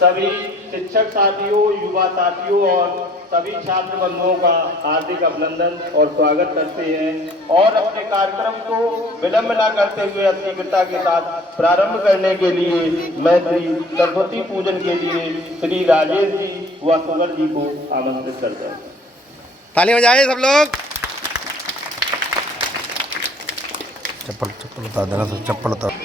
सभी शिक्षक साथियों, युवा साथियों और सभी छात्र बंधुओं का हार्दिक अभिनंदन और स्वागत करते हैं और अपने कार्यक्रम को विलंब न करते हुए शीघ्रता के साथ प्रारंभ करने के लिए मैं श्री सरस्वती पूजन के लिए श्री राजेश जी व सुगर जी को आमंत्रित करता हूँ। ताली बजाइए सब लोग। चप्पल चप्पल उतार देना, तो चप्पल उतार।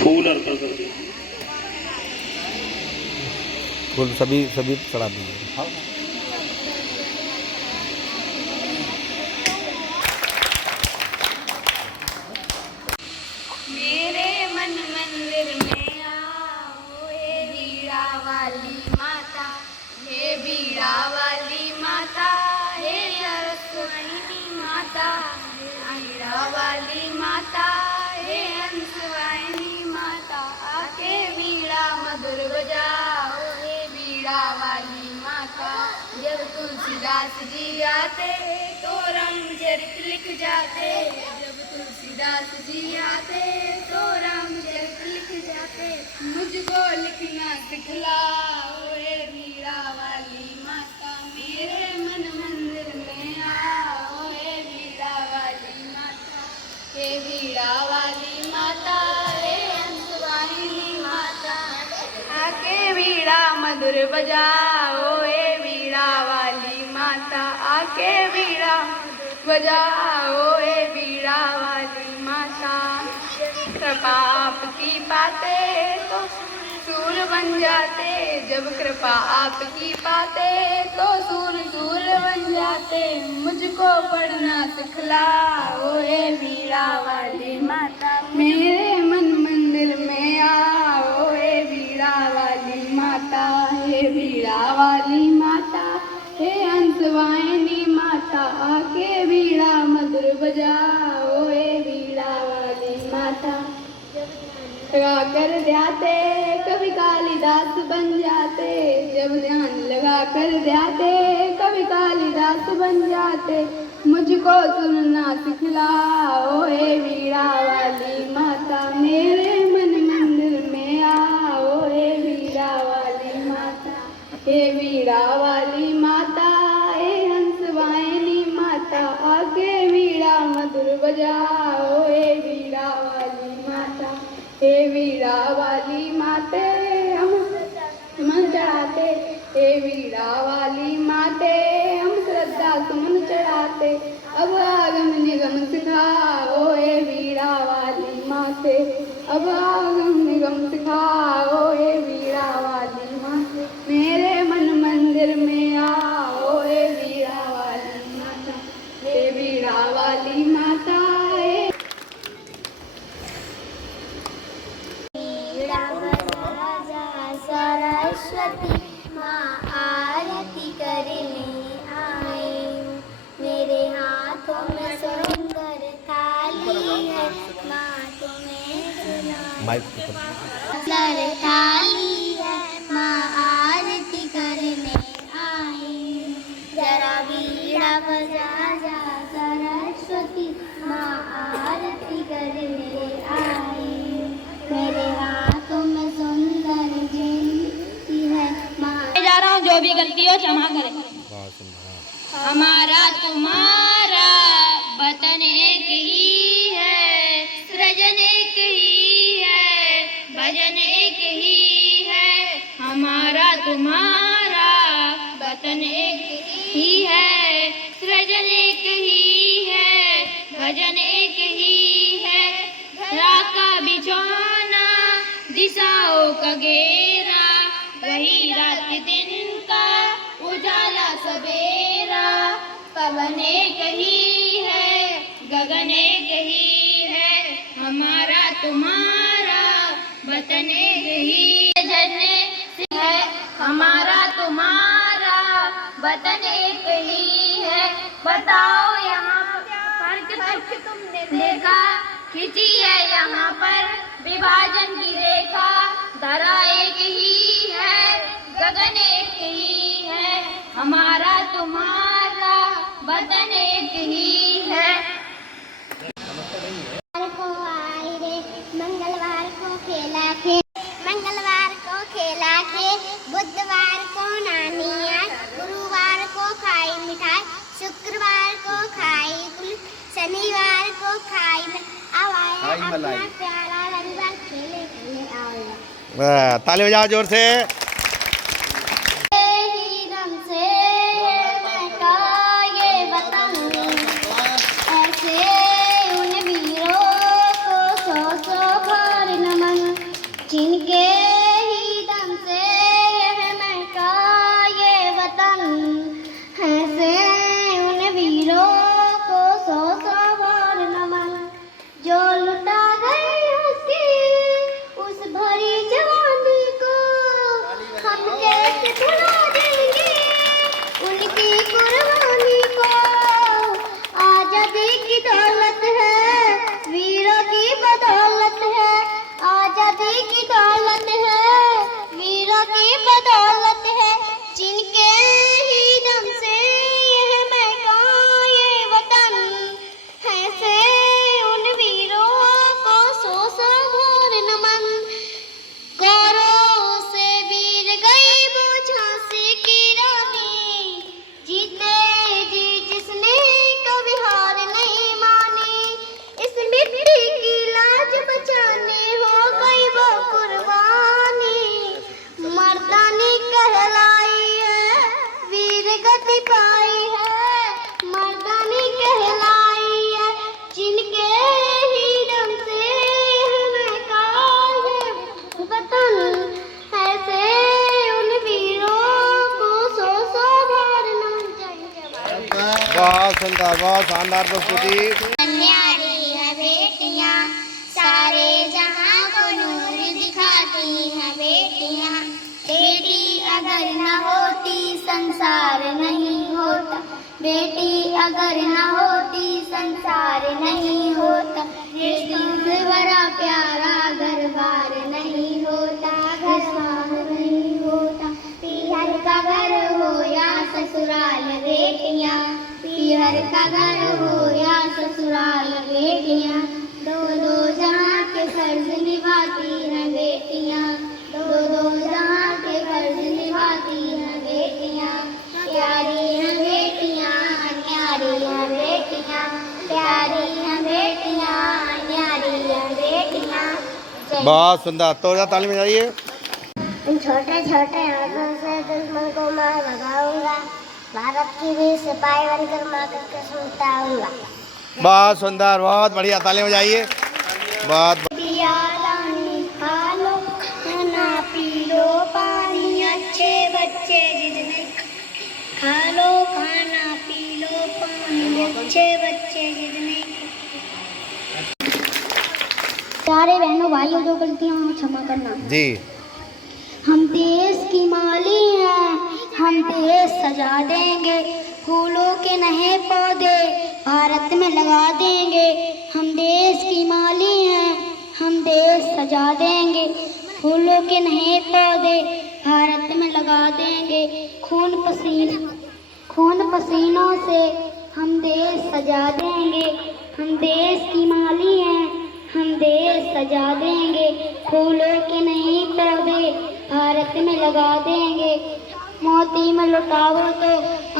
फूल अर्पण कर दिए। फूल सभी चढ़ा दीजिए। मेरे मन मंदिर में आओ हे बीड़ा वाली माता, हे बीड़ा वाली माता, हे सरस्वती माता, बीड़ा वाली माता, हे हंसवाहिनी माता, आके बीड़ा मधुर बजाओ हे बीड़ा वाली माता। जब तुलसीदास जी आते तो रामचरित लिख जाते, जब तुलसीदास जी आते तो रामचरित लिख जाते। मुझको लिखना सिखलाओ हे बीड़ा वाली माता, मेरे मन मंदिर में आओ हे बीड़ा वाली माता, हे बीड़ा वाली माता, हे हंसवाहिनी माता, आके बीड़ा मधुर बजाओ हे बीड़ा वाली माता, आके बीड़ा बजाओ हे बीड़ा वाली माता। कृपा आपकी पाते तो सूर बन जाते, जब कृपा आपकी पाते तो सूर बन जाते। मुझको पढ़ना सिखलाओ हे बीड़ा वाली माता, मेरे मन मंदिर में आओ हे बीड़ा वाली माता, हे बीड़ा वाली माता, हे हंसवाहिनी माता, आके बीड़ा मधुर बजाओ हे बीड़ा वाली माता। लगा कर ध्याते कभी कालिदास बन जाते, जब ध्यान लगा कर ध्याते कभी कालिदास बन जाते। मुझको सुनना सिखलाओ हे बीड़ा वाली माता, मेरे मन मंदिर में आओ हे बीड़ा वाली माता, हे बीड़ा वाली माता, हे हंसवाहिनी माता, आके बीड़ा मधुर बजाओ हे बीड़ा वाली माता। हे बीड़ा वाली माते हम सुमन चढ़ाते, हे बीड़ा वाली माते हम श्रद्धा सुमन चढ़ाते। अब आगम निगम सिखाओ हे बीड़ा वाली माते, अब आगम निगम सिखाओ हे बीड़ा वाली माते, मेरे मन मंदिर में आओ हे बीड़ा वाली माता, हे बीड़ा वाली माता। सरस्वती माँ आरती करने आई, मेरे हाथों में सुंदर थाली है, माँ तुम्हें सुंदर थाली है, माँ आरती करने आई। जरा बीड़ा बजा जा सरस्वती माँ आरती करने आई, मेरे हाथों में सुंदर जा रहा हूँ, जो भी गलती हो क्षमा करें। हमारा तुम्हारा वतन एक ही है, सृजन एक ही है, भजन एक ही है। हमारा तुम्हारा वतन एक ही है, सृजन एक ही है, भजन एक ही है। रात का बिछौना दिशाओं का घेरा, वही रात दिन का उजाला सवेरा। पवन एक ही है, गगन एक ही है, हमारा तुम्हारा वतन एक ही है। हमारा तुम्हारा वतन एक ही है। बताओ यहाँ फर्क तुमने देखा, खिंची है यहाँ पर विभाजन की रेखा। धरा एक ही है, गगन एक ही है, हमारा तुम्हारा वतन एक ही है। को आई रे मंगलवार को खेला खेल, मंगलवार को खेला खेल, बुधवार को नानी आई, गुरुवार को खाई मिठाई, शुक्रवार को खाई गुल, शनिवार को खाई अब आया अपना प्यारा रविवार, खेले खेले आओ। ताली बजाओ जोर से। जिनके ही दम से है महका ये वतन, ऐसे उन वीरों को सौ सौ बार नमन। जो लुटा गए उसकी उस भरी जवानी को, हम कैसे भुला देंगे उनकी कुर्बानी को। आजादी की दौलत है, वीरों की बदौलत है, आजादी की दौलत है, वीरों की बदौलत है। जिनके ही दम से यह महका ये वतन, ऐसे उन वीरों को सौ सौ बार नमन। गौरव से वीर गई वो झांसी की रानी, जीते जी जिसने कभी हार नहीं मानी। इस मिट्टी की लाज बचाने हो गई वो कुर्बानी, मर्दानी कहलाई है, वीर गति पाई है, मर्दानी कहलाई है। जिनके ही दम से महका ये वतन, ऐसे उन वीरों को सौ सौ बार नमन। जय जवान। बहुत सुंदर, बहुत शानदार प्रस्तुति। न्यारी है बेटियां, सारे जहां को नूर दिखाती हैं बेटियां। बेटी अगर न होती संसार नहीं होता, बेटी अगर न होती संसार नहीं होता। दूध भरा प्यारा घर बार नहीं होता, घर बार नहीं होता। पीहर का घर हो या ससुराल बेटियां, पीहर का घर हो या ससुराल बेटियां। दो दो जहां के फर्ज निभाती हैं बेटियां, दो दो जहां के फर्ज निभाती हैं बेटियां। प्यारी हैं बेटियां, न्यारी हैं बेटियां, प्यारी हैं बेटियां, न्यारी हैं बेटियां। बहुत सुंदर, तो ताली बजाइए। इन छोटे छोटे हाथों से दुश्मन को मैं भगाऊंगा, भारत की भी सिपाही बनकर माँ का कसम उठाऊंगा। बहुत सुंदर, बहुत बढ़िया, ताली बजाइए। बहुत पियादानी खा लो, खाना पी लो, पानी अच्छे बच्चे जिद नहीं खा लो, खाना पी लो, पानी अच्छे बच्चे जिद नहीं। प्यारे बहनों भाइयों, जो गलतियां हो क्षमा करना जी। हम देश की माली हैं, हम देश सजा देंगे, फूलों के नए पौधे भारत में लगा देंगे। हम देश की माली हैं, हम देश सजा देंगे, फूलों के नए पौधे भारत में लगा देंगे। खून पसीनों से हम देश सजा देंगे, हम देश की माली हैं, हम देश सजा देंगे, फूलों के नए पौधे भारत में लगा देंगे। मोती में लुटाओ तो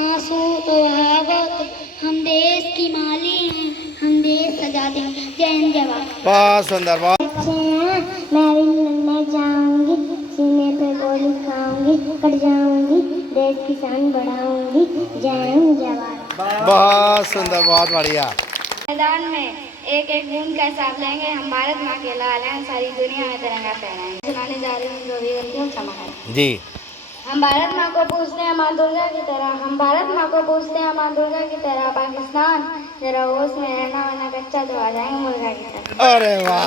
आंसू तो बहाओ तो, हम देश की माली हैं, हम देश सजा देंगे। जय हिंद जय भारत। बहुत सुंदर, बहुत अच्छे हैं, मैं भी लड़ने जाऊंगी, सीने पे गोली खाऊंगी, कट जाऊंगी, देश की शान बढ़ाऊंगी। जय हिंद जय भारत। बहुत सुंदर, बहुत बढ़िया। मैदान में एक एक बूंद का हिसाब लेंगे, हम भारत माँ के लाल हैं, सारी दुनिया में तिरंगा फहराएंगे। सुनाने जा रही हूँ जो भी गलतियाँ क्षमा करें। जी। हम भारत माँ को पूछते हैं माँ दुर्गा की तरह, हम भारत माँ को पूछते हैं माँ दुर्गा की तरह। पाकिस्तान जरा होश में रहना, वरना कच्चा तो आ जाएंगे मुर्गा की तरह। अरे वाह।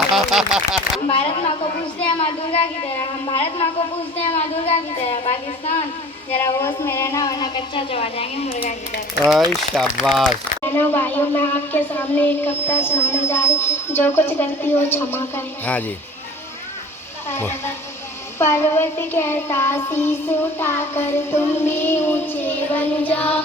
हम भारत माँ को पूछते हैं माँ दुर्गा की तरह, हम भारत माँ को पूछते हैं माँ दुर्गा की तरह। पाकिस्तान जरा होश में रहना वरना कच्चा चबा जाएंगे मुर्गा की तरह। आई शाबाश। बहनों भाइयों, मैं आपके सामने एक कविता सुनाने जा रही, जो कुछ गलती हो क्षमा करें। हाँ जी। पर्वत कहता शीश उठाकर तुम भी ऊंचे बन जाओ,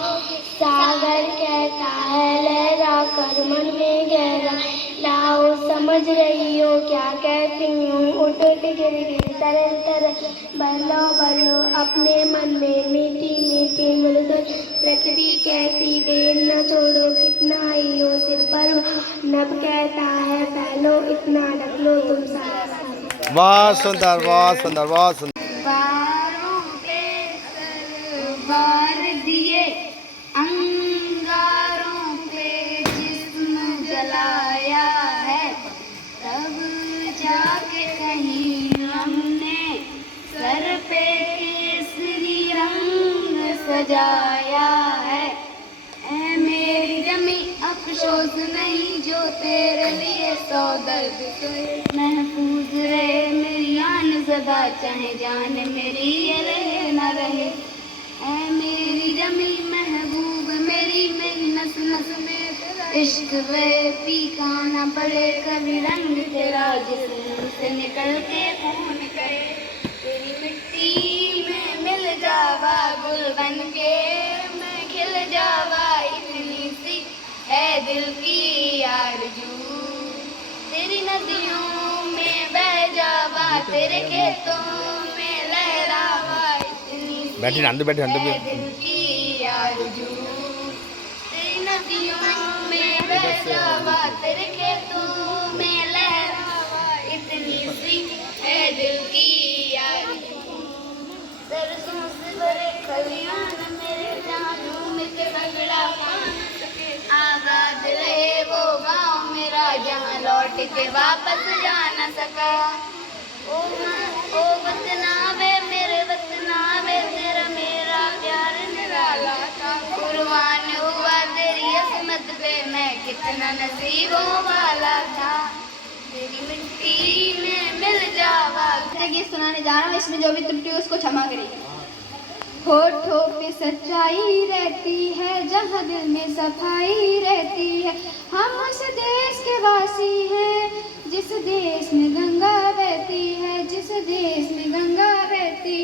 सागर कहता है लहरा कर मन में गहरा लाओ, समझ रही हो क्या कहती हूँ, उठ उठ गिर गिर तरल तरल बलो बलो अपने मन में मीठी मीठी मृदुल, पृथ्वी कहती देर न छोड़ो कितना ही हो सिर पर, नभ कहता है फैलो इतना ढक लो तुम सारा सारा। बहुत सुंदर, बहुत सुंदर, बहुत सुंदर। बारों पे सरबार दिए, अंगारों पे जिस्म जलाया है, तब जाके कहीं हमने सर पे केसरी रंग सजाया है। ऐ मेरी जमी अफसोस नहीं जो तेरे लिए सौ दर्द महफूज रहे मेरी आन सदा, चाहे जान मेरी ये रहे न रहे। ऐ मेरी जमी महबूब मेरी नस नस में तेरा इश्क वे पीका न पड़े कभी रंग तेरा, जिस्म से निकल के खून करे, तेरी मिट्टी में मिल जावा गुल बन के मैं खिल जावा, इतनी सी है दिल की आरज़ू, तेरी नदियों में बह जावा, तेरे खेतों में लहरावा, इतनी सी बैठी नंदू, बैठी नंदू भी। है दिल की आरज़ू, तेरी नदियों में बह जावा, तेरे खेतों में लहरावा, इतनी सी है दिल की आरज़ू, सरसों से भरे खलियान मेरे जानू में के बगड़ा पान, आबाद रहे वो गाँव मेरा जहाँ लौट के वापस जा न सका। ओ वतनावे मेरे वतनावे तेरा मेरा प्यार निराला था, कुर्बान हुआ तेरी असमत पे मैं कितना नसीबों वाला था, तेरी मिट्टी में मिल जावा। ये सुनाने जा रहा हूँ, इसमें जो भी त्रुटि हो उसको क्षमा करिए। होठों पे सच्चाई रहती है जहाँ दिल में सफाई रहती है, हम उस देश के वासी हैं जिस देश में गंगा बहती है, जिस देश में गंगा बहती।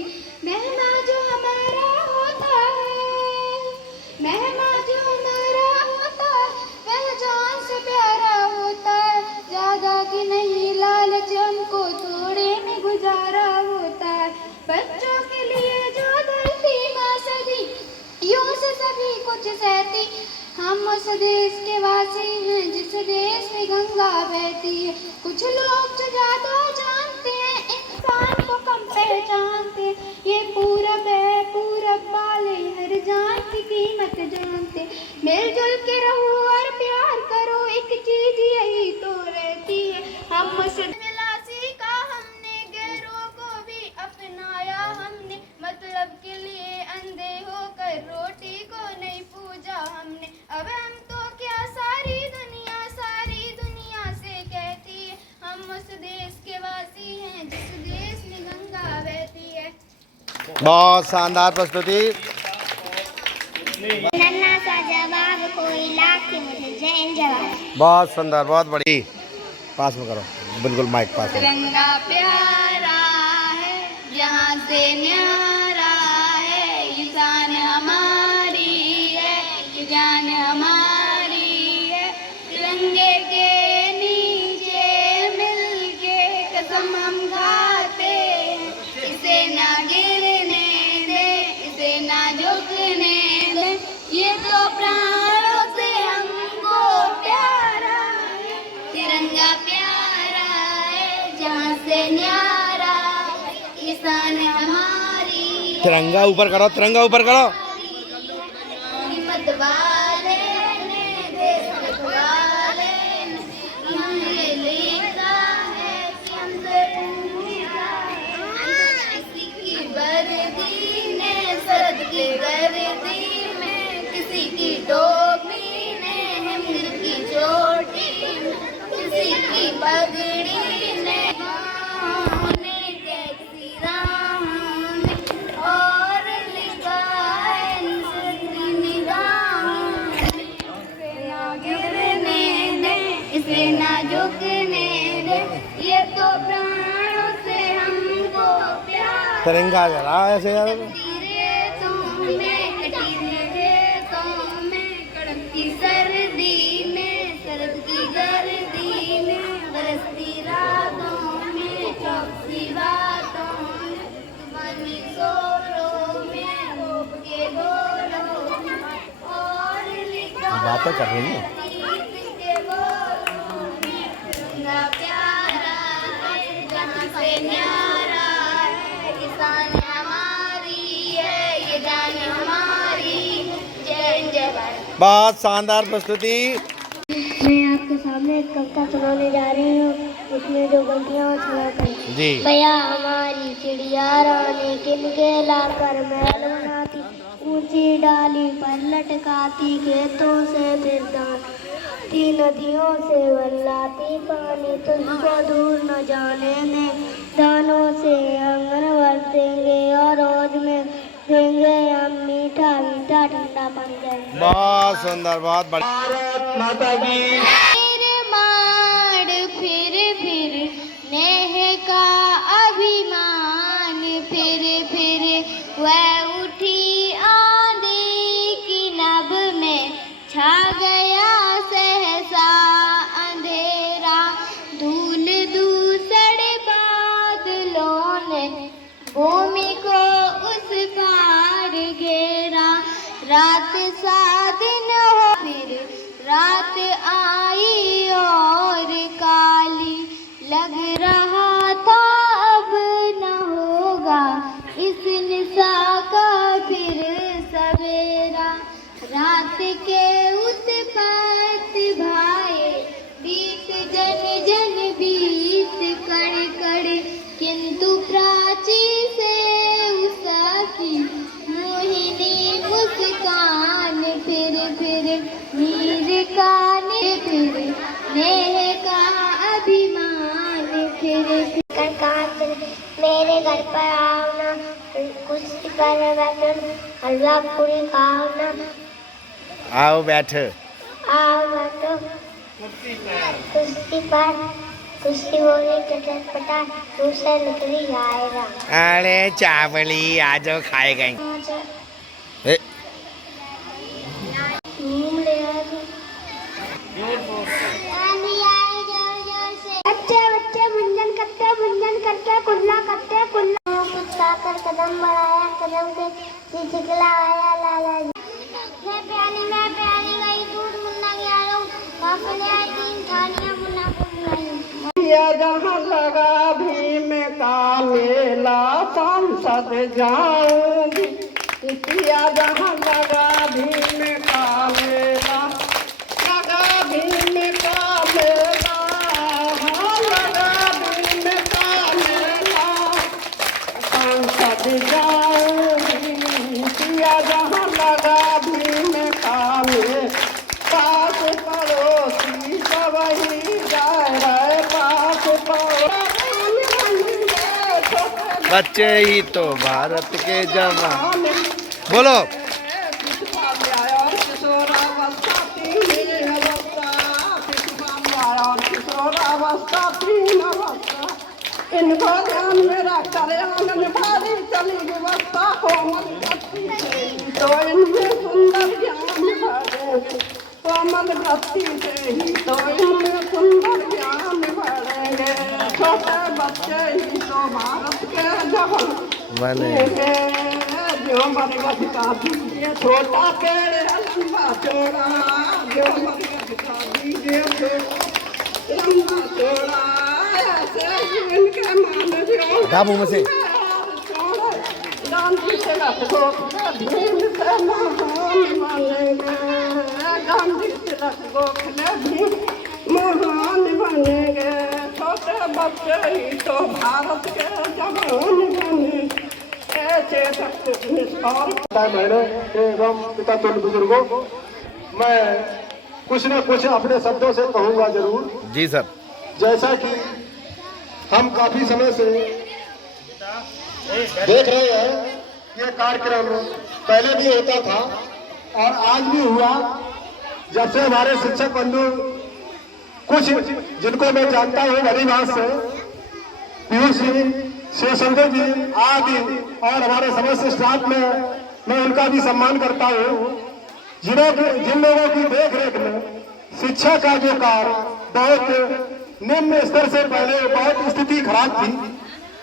मेहमा जो हमारा होता है, मेहमा जो हमारा होता है, वह जान से प्यारा होता है, ज्यादा की नहीं लालच हमको थोड़े में गुजारा होता है, बच्चों के लिए जो धरती माँ सदी यूं से सभी कुछ सहती, हम उस देश के वासी हैं जिस देश में गंगा बहती है। कुछ लोग जो ज्यादा जानते हैं इंसान को कम पहचानते हैं, ये पूरब है पूरब वाले हर जान की कीमत जानते, मिलजुल के रहो और प्यार करो, एक चीज यही तो रहती है, हम उस मिला सीखा हमने गैरों को भी अपनाया हमने, मतलब के लिए अंधे होकर रोटी को नहीं पूजा हमने, अब हम तो क्या सारी दुनिया से कहती है, हम उस देश के वासी हैं जिस देश में गंगा बहती है। बहुत शानदार प्रस्तुति। नन्हा सा जवाब कोई लाख के मुझे जैन जवाब। बहुत सुंदर, बहुत बड़ी। पास में करो, बिल्कुल माइक पास में। तिरंगा प्यारा है जहाँ से न्यारा है, ये जान हमारी है, ये जान हमारी है, तिरंगे के नीचे मिलके कसम हम खाते हैं, इसे ना गिरने दे, इसे ना झुकने दे, ये तो प्राणों से हमको प्यारा है, तिरंगा प्यारा है जहाँ से न्यारा, किसान हमारी तिरंगा ऊपर करो, तिरंगा ऊपर करो। हिम्मत वाले ने देश रखवाले ने हमें लिखा है कि हमसे पूछा है, किसी की वर्दी ने सरहद की गर्दी में, किसी की टोपी ने हिमगिर की चोटी में, किसी की पगड़ी ने कैसी राहों में और लिखा तिरंगा जरा ऐसे यार। कड़कती सर्दी में, सरद की गर्दी में, बरसती रातों में, चौकसी बातों में, तुम्हारी सोलों में, होप के गोलों में, और लिखा बातें कर रही है। गीत के बोलों में, तिरंगा प्यारा है जहाँ से न्यारा है, किसान हमारी है ये जान हमारी, जय जय भारत। बहुत शानदार प्रस्तुति। मैं आपके सामने एक कविता सुनाने जा रही हूँ, उसमें जो गलतियाँ हो क्षमा करें। जी। भैया हमारी चिड़िया रानी किनके लाकर महल बनाती, ऊंची डाली पर लटकाती, खेतों से फिर दाती, नदियों से बल्लाती पानी, तुझको दूर न जाने दे, दानों से आंगन भर देंगे और रोज में देंगे हम मीठा मीठा ठंडा पानी जाएंगे। बहुत सुंदर, बहुत बढ़िया। भारत माता की। फिर नेह का अभिमान, फिर वह उठी आंधी की नभ में, छा गया सहसा अंधेरा, धूल धूसड़ बादलों ने भूमि को उस पार घेरा, रात सा दिन हो फिर रात आई और काली, लग रहा था अब न होगा इस निशा का फिर सवेरा, रात के उत्पात भाए बीत जन जन बीत कड़ कड़, किंतु प्राची से उषा की मोहिनी मुस्कान, फिर नीर का फिर नेह का अभिमान, फिर मेरे घर पर आओ ना, कुछ कर बैठो, हलवा पूरी खाओ ना, आओ बैठ। आओ बैठो कुश्ती पर, कुश्ती बोली तो चटपटा दूसरा निकली जाएगा। अरे चावली आ जाओ खाए गए। बच्चे कुल्ला करते कुल्ला, कुछ खाकर कदम बढ़ाया, कदम के पीछे आया लाला जी। मैं प्याली गई दूध मुन्ना गया रहूं, वापस ले आई 3 थालियां मुन्ना को बुलाई। जहाँ लगा भीम का मेला सांसद जाऊंगी, पिया जहाँ लगा भीम का मेला, लगा भीम का मेला, हाँ लगा भीम का मेला, सांसद जाऊंगी, पिया जहाँ लगा भीम का मेला, पास पड़ोसी सब ही जाए रहे, पास पड़ोसी बच्चे ही तो भारत के जवान। बोलो। इनको ध्यान में रखकर आंगन भारी चली व्यवस्था कोमल भक्ति से, तो इनमें सुंदर ज्ञान भरेंगे, कोमल भक्ति से ही तो इनमें सुंदर ज्ञान भरेंगे, छोटे बच्चे ही तो भारत के जवान बनेंगे, जो मरगद का दीजिए छोटा पेड़ है लंबा चौड़ा, जो मरगद का दीजिए लंबा चौड़ा, मुँह में से गांधी तिलक भीम से महान बनेंगे, गांधी तिलक गोखले भीम महान बनेंगे, छोटे बच्चे ही तो भारत के जवान बनेंगे। मैंने एवं पिता तुल्य बुजुर्गों, मैं कुछ न कुछ अपने शब्दों से कहूँगा जरूर। जी सर। जैसा कि हम काफी समय से देख रहे हैं, ये कार्यक्रम पहले भी होता था और आज भी हुआ, जब से हमारे शिक्षक बंधु कुछ जिनको मैं जानता हूँ भली बात से, पीयूष जी शिव शंकर जी आदि और हमारे समस्त स्टाफ में मैं उनका भी सम्मान करता हूँ, जिन लोगों की देख रेख में शिक्षा का जो कार्य बहुत निम्न स्तर से पहले बहुत स्थिति खराब थी।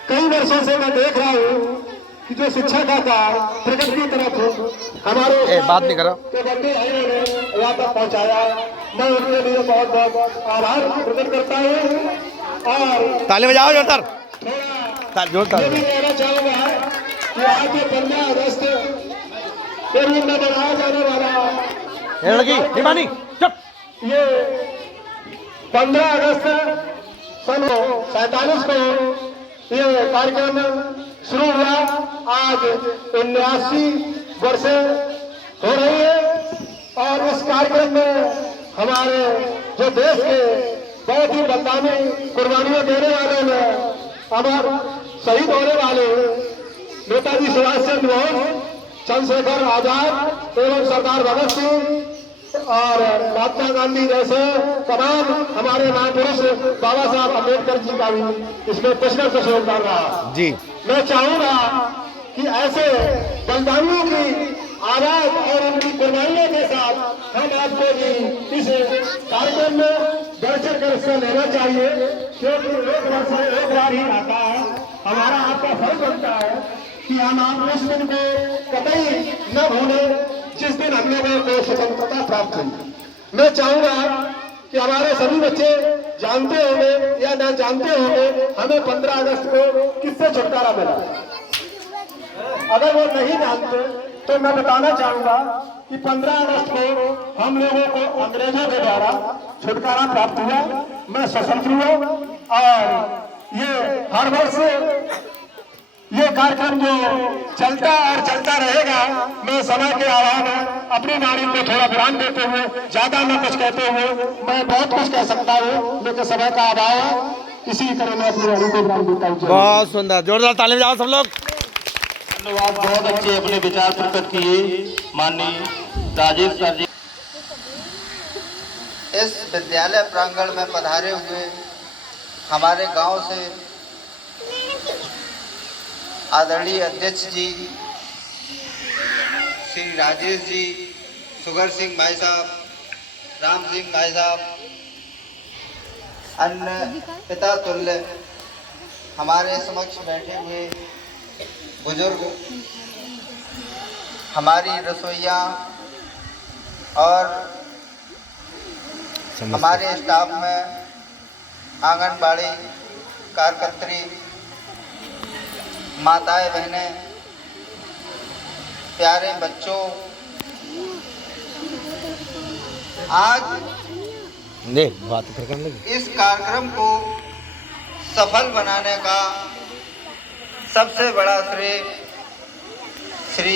कई वर्षों से मैं देख रहा हूँ कि जो शिक्षा का कार्य प्रगति की तरफ हमारे बात नहीं करो के बंधु भाइयों ने यहाँ तक पहुँचाया, मैं उनके लिए बहुत बहुत आभार प्रकट करता हूँ। और ताली बजाओ जोरदार, जोरदार। ये भी कहना चाहूँगा कि आज जो 15 अगस्त के रूप में मनाया जाने वाला लड़की दीवानी चुप, ये 15 अगस्त सन 47 को ये कार्यक्रम शुरू हुआ। आज 79 वर्षे हो रही है और इस कार्यक्रम में हमारे जो देश के बहुत ही बलिदानी कुर्बानियां देने वाले में अमर शहीद होने वाले नेताजी सुभाष चंद्र बोस, चंद्रशेखर आजाद एवं सरदार भगत सिंह और महात्मा गांधी जैसे तमाम हमारे महापुरुष बाबा साहब अम्बेडकर जी का भी इसमें कुछ न कुछ योगदान रहा जी। मैं चाहूंगा कि ऐसे बलिदानियों की आवाज और उनकी कुर्बानियों के साथ हम आपको भी इस कार्यक्रम में बढ़ चढ़ कर हिस्सा लेना चाहिए, क्योंकि एक वर्ष में एक बार ही आता है। हमारा आपका फर्ज बनता है कि हम आप उस दिन को कतई न भूले जिस दिन हम लोगों को स्वतंत्रता प्राप्त हुई। मैं चाहूंगा कि हमारे सभी बच्चे जानते होंगे या न जानते होंगे हमें 15 अगस्त को किससे छुटकारा मिला। अगर वो नहीं जानते तो मैं बताना चाहूंगा कि 15 अगस्त को हम लोगों को अंग्रेजों के द्वारा छुटकारा प्राप्त हुआ, मैं स्वतंत्र हुआ। और ये हर वर्ष ये कार्यक्रम जो चलता और चलता रहेगा। मैं समय के अभाव में अपनी वाणी को थोड़ा विराम देते हुए, ज्यादा न कुछ कहते हुए, मैं बहुत कुछ कह सकता हूँ लेकिन समय का अभाव है, इसी तरह मैं अपनी वाणी को विराम देता हूँ। बहुत सुंदर, जोरदार ताली बजाओ सब लोग। धन्यवाद, बहुत अच्छे अपने विचार प्रकट किए माननीय राजेश सर जी। इस विद्यालय प्रांगण में पधारे हुए हमारे गांव से आदरणीय अध्यक्ष जी श्री राजेश जी, सुगर सिंह भाई साहब, राम सिंह भाई साहब, अन्य पिता तुल्य हमारे समक्ष बैठे हुए बुजुर्ग, हमारी रसोइया और हमारे स्टाफ में आंगनबाड़ी कार्यकर्त्री, माताएं बहनें, प्यारे बच्चों, आज बात करने लगे। इस कार्यक्रम को सफल बनाने का सबसे बड़ा श्रेय श्री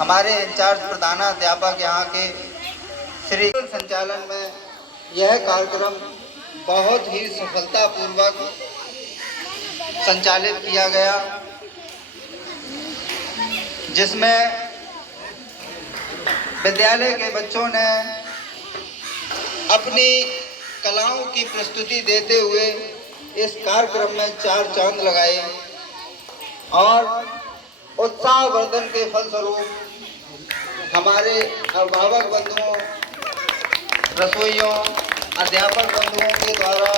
हमारे इंचार्ज प्रधानाध्यापक यहाँ के श्री संचालन में यह कार्यक्रम बहुत ही सफलतापूर्वक संचालित किया गया, जिसमें विद्यालय के बच्चों ने अपनी कलाओं की प्रस्तुति देते हुए इस कार्यक्रम में 4 चांद लगाए और उत्साहवर्धन के फलस्वरूप हमारे अभिभावक बंधुओं, रसोइयों, अध्यापक बंधुओं के द्वारा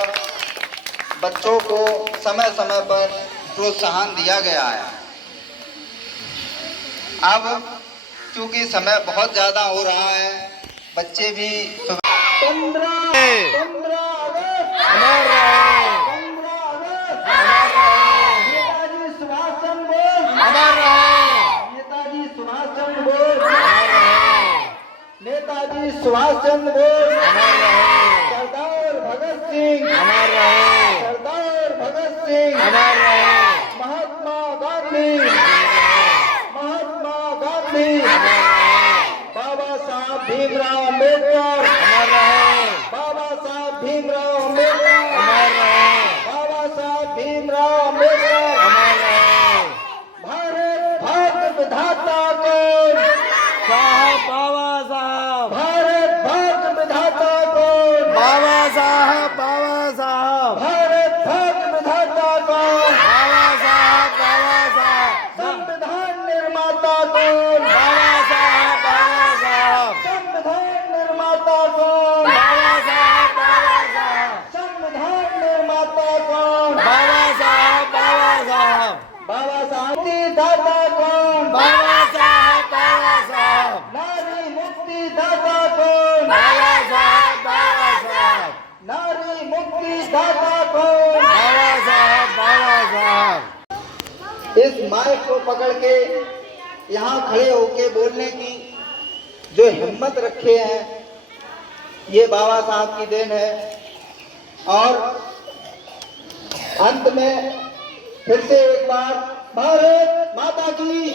बच्चों को समय समय पर प्रोत्साहन दिया गया है। अब चूंकि समय बहुत ज़्यादा हो रहा है, बच्चे भी नेताजी सुभाष चंद्र बोस, सरदार भगत सिंह, सरदार भगत सिंह, महात्मा गांधी, महात्मा गांधी, बाबा साहब भीमराव अम्बेडकर, बाबा साहब भीमराव अम्बेडकर, बाबा साहब भीमराव अम्बेडकर। भारत भाग्य विधाता कौन? बाबा साहब, भारत भाग्य विधाता कौन? बाबा साहब, बाबा साहब, भारत भाग्य विधाता कौन? बाबा साहब। इस माइक को पकड़ के यहाँ खड़े होके बोलने की जो हिम्मत रखे हैं, ये बाबा साहब की देन है। और अंत में फिर से एक बार भारत माता की